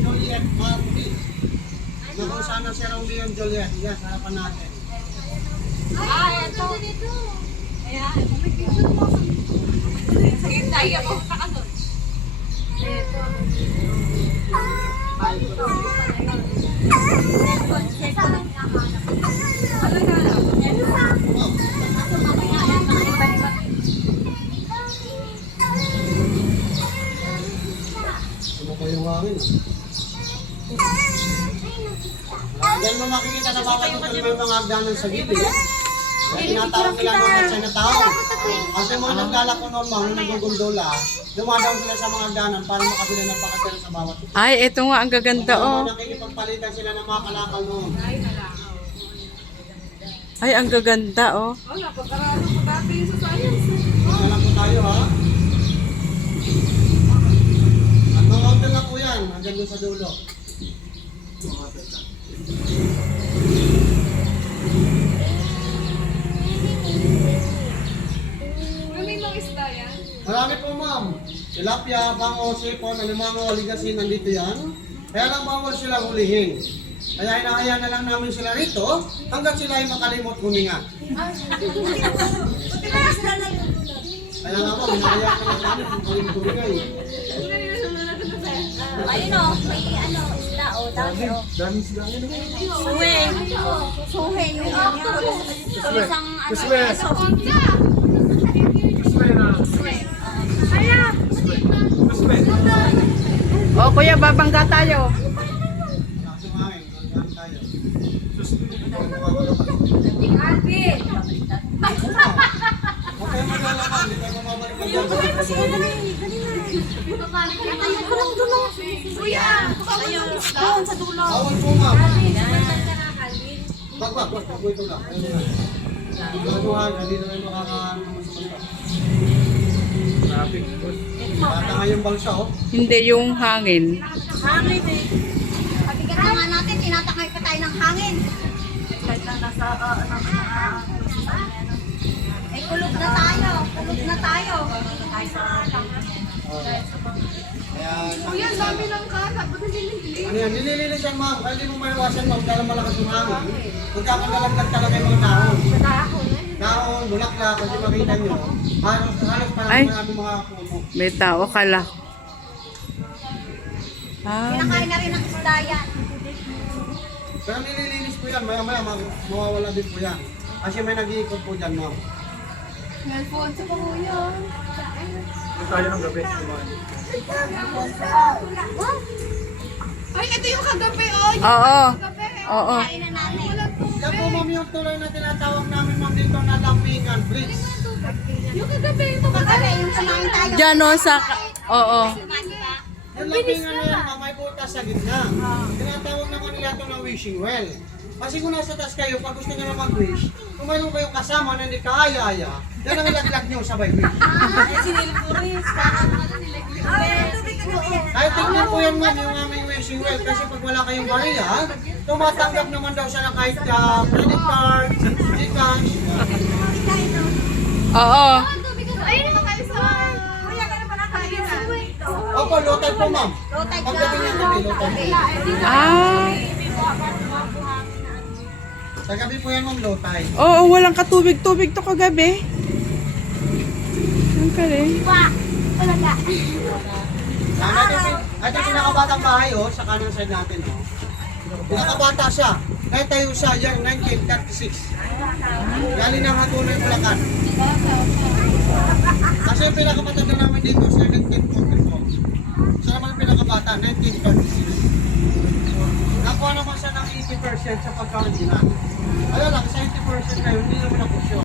Juliet, mga pulis. Kung sana si Romeo and Juliet. Yan, sa harapan natin. Ito. Ayan, picture mo. Sige, tayo ako. Ito. Ano ko yung hangin? Diyan mo makikita na baka dito may mga hagdanan sa gilid. Tinatawag nila noon sa natawag. Kasi mga naglalako noon, mga nagugundola, dumadaw sila sa mga hagdanan para makabili ng pakatero sa bawat isa. Ay, ito nga ang gaganda, oh. Nakikipagpalitan sila ng mga kalakal noon. Ay, ang gaganda, oh. Wala, pagkarano ko dati sa science. Alam po tayo, ha? At mga hotel na po yan, hanggang doon sa dulo. Mga hotel na. May mga isda yan. Marami po, ma'am. Tilapia, bango, sipon, alimango, aligasin, nandito yan. Kaya lang bawal sila hulihin. Kaya hinahayaan na lang namin sila rito hanggang sila ay makalimot huminga. Kaya nga po, hinahayaan na lang namin kung makalimot huminga eh. Ayun o, may ano, isda o, dami o. Daming sila ngayon. Suwe. Suwe yung isang ano, peso. Oh, kuya, babangga tayo. Sumangin, hanggang tayo. Alvin! Huwag kayo maglalaman, hindi tayo mamabalik ang dyan. Ayun ko lang doon o. Kuya, ayun, doon sa dulo. Bawal po, ma'am. Wag, ito lang. Gaduhan, hindi na kayo makakaano naman sa basta. Traffic. Bata nga yung balsa, oh. Hindi yung hangin. Hangin eh. Pabigat na nga natin, tinatakay pa tayo ng hangin. Eh, kulog na tayo. Kulog na tayo. Kaya, Kuya, ang dami ng kalat. Ba't hindi nililinis? ano yan, nililinis yan, ma'am. Kaya hindi mo maiwasan, ma'am, dahil malakas yung hangin. Magkakadalagdag talaga yung mga dahon. Dahon, bulaklak, kasi makita nyo. Halos Ay. parang marami mga puno. May tao, kala. Ah, Kinakain na rin ng isda yan. Pero nililinis po yan, maya-maya mawawala din po yan. Kasi may nag-iikot po dyan, ma'am. Alfonso pa kuya. Tayo ng gabi. Ay, ito yung kagabi, oh. oo. Kagabi. Oo. Kain na natin. Yan po, ma'am, yung tuloy na tinatawag namin, ma'am, dito na Lampingan Bridge. Yung kagabi, ito Kagabi, yung kumain tayo. Diyan, oh, sa... Oo. Yung Lampingan na yan, ma'am, may butas sa gitna. Tinatawag naman nila ito na wishing well. Kasi kung nasa taas kayo, pag gusto nyo na mag-wish, kung mayroon kayong kasama na hindi kaaya-aya, yan ang ilaglag nyo sabay wish. Kahit tignan po yan, ma'am, yung aming wishing well, kasi pag wala kayong bariya, tumatanggap naman daw siya na kahit credit card, Gcash. Oo. Ayun naman kayo sa... Kuya, ganun pa nakakain sa Opo, low tide po, ma'am. Lotay Pagdating ng gabi, low tide. Ah. Sa gabi po yan, ma'am, low tide. Oo, walang katubig-tubig to kagabi. Ang galing. Talaga. Ito yung pinakabatang bahay, oh, sa kanang side natin, oh. Pinakabata siya. Kahit tayo siya, yan, 1936. Galing ng Hatuloy, Bulacan. Kasi yung pinakamatanda namin dito, 1744. Siya naman yung pinakabata, 1936. Nakuha naman siya ng 80% sa pagka-original. Ayun lang, sa 80% kayo, hindi naman ako sure.